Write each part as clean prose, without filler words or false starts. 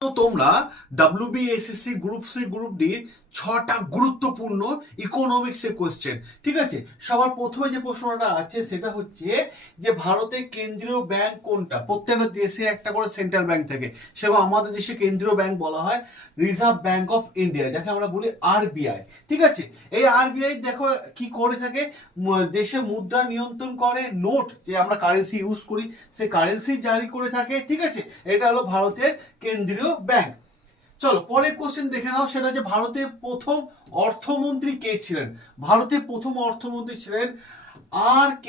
তো তোমরা WBSSC group C group ডির 6টা গুরুত্বপূর্ণ ইকোনমিক্সের কোশ্চেন, ঠিক আছে। সবার প্রথমে যে প্রশ্নটা আছে সেটা হচ্ছে যে ভারতের কেন্দ্রীয় ব্যাংক কোনটা। প্রত্যেকটা দেশে একটা করে সেন্ট্রাল ব্যাংক থাকে, সেরকম আমাদের দেশে কেন্দ্রীয় ব্যাংক বলা হয় রিজার্ভ ব্যাংক অফ ইন্ডিয়া, যাকে আমরা বলি RBI, ঠিক আছে। এই RBI দেখো কি করে থাকে, দেশে মুদ্রা নিয়ন্ত্রণ করে, নোট যে আমরা কারেন্সি ইউজ করি সেই কারেন্সি জারি করে থাকে, ঠিক আছে। এটা হলো ভারতের কেন্দ্রীয় ব্যাংক। চলো পরের কোশ্চেন দেখে নাও, সেটা হচ্ছে ভারতের প্রথম অর্থমন্ত্রী কে ছিলেন। ভারতের প্রথম অর্থমন্ত্রী ছিলেন RK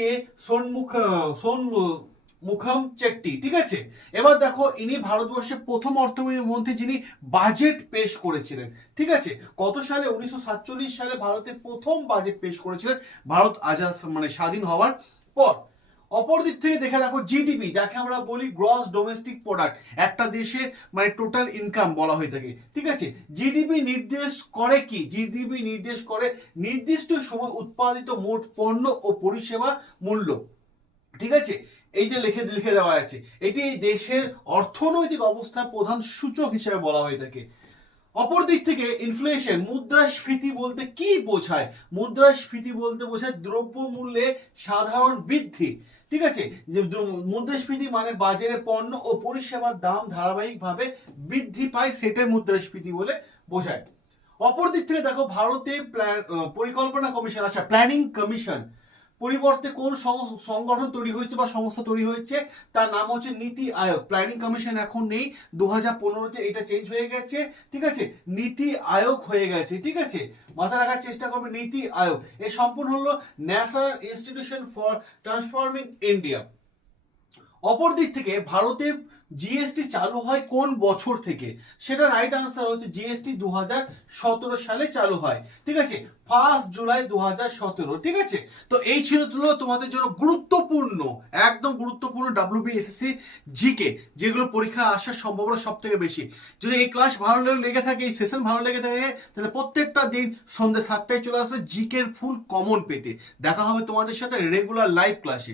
সোনমুখম চেট্টি, ঠিক আছে। এবার দেখো ইনি ভারতবর্ষের প্রথম অর্থমন্ত্রী যিনি বাজেট পেশ করেছিলেন, ঠিক আছে। কত সালে? 1947 সালে ভারতের প্রথম বাজেট পেশ করেছিলেন, ভারত আজাদ মানে স্বাধীন হওয়ার পর। অপর দিক থেকে দেখে রাখো জিডিপি, যাকে আমরা বলি গ্রস ডোমেস্টিক প্রোডাক্ট, একটা দেশের মানে টোটাল ইনকাম বলা হয়ে থাকে, ঠিক আছে। জিডিপি নির্দেশ করে কি? জিডিপি নির্দেশ করে নির্দিষ্ট সময় উৎপাদিত মোট পণ্য ও পরিষেবা মূল্য, ঠিক আছে। এই যে লিখে দেওয়া আছে, এটি দেশের অর্থনৈতিক অবস্থার প্রধান সূচক হিসেবে বলা হয়ে থাকে। অপর দিক থেকে ইনফ্লেশন, মুদ্রাস্ফীতি বলতে কি বোঝায়? মুদ্রাস্ফীতি বলতে বোঝায় দ্রব্যমূল্যে সাধারণ বৃদ্ধি, ঠিক আছে। যে মুদ্রাস্ফীতি মানে বাজারে পণ্য ও পরিষেবার দাম ধারাবাহিকভাবে বৃদ্ধি পায়, সেটাই মুদ্রাস্ফীতি বলে বোঝায়। অপর দিক থেকে দেখো ভারতে পরিকল্পনা কমিশন, আচ্ছা প্ল্যানিং কমিশন পরিবর্তে কোন সংগঠন তৈরি হয়েছে বা সংস্থা তৈরি হয়েছে, তার নাম হচ্ছে নীতি আয়োগ। প্ল্যানিং কমিশন এখন নেই, 2015-তে এটা চেঞ্জ হয়ে গেছে, ঠিক আছে। নীতি আয়োগ হয়ে গেছে, ঠিক আছে। মাথা রাখার চেষ্টা করবে নীতি আয়োগ। এর সম্পূর্ণ হলো national institution for transforming India. অপর দিক থেকে ভারতে জিএসটি চালু হয় কোন বছর থেকে? সেটা রাইট আনসার হচ্ছে জিএসটি 2017 সালে চালু হয়, ঠিক আছে। 1 জুলাই 2017, ঠিক আছে। তো এই ছিল তোমাদের জন্য গুরুত্বপূর্ণ, একদম গুরুত্বপূর্ণ WBSSC জিকে, যেগুলো পরীক্ষা আসার সম্ভাবনা সব থেকে বেশি। যদি এই ক্লাস ভালো লেগে থাকে, এই সেশন ভালো লেগে থাকে, তাহলে প্রত্যেকটা দিন সন্ধ্যে 7টায় চলে আসবে জিকের ফুল কমন পেতে। দেখা হবে তোমাদের সাথে রেগুলার লাইভ ক্লাসে।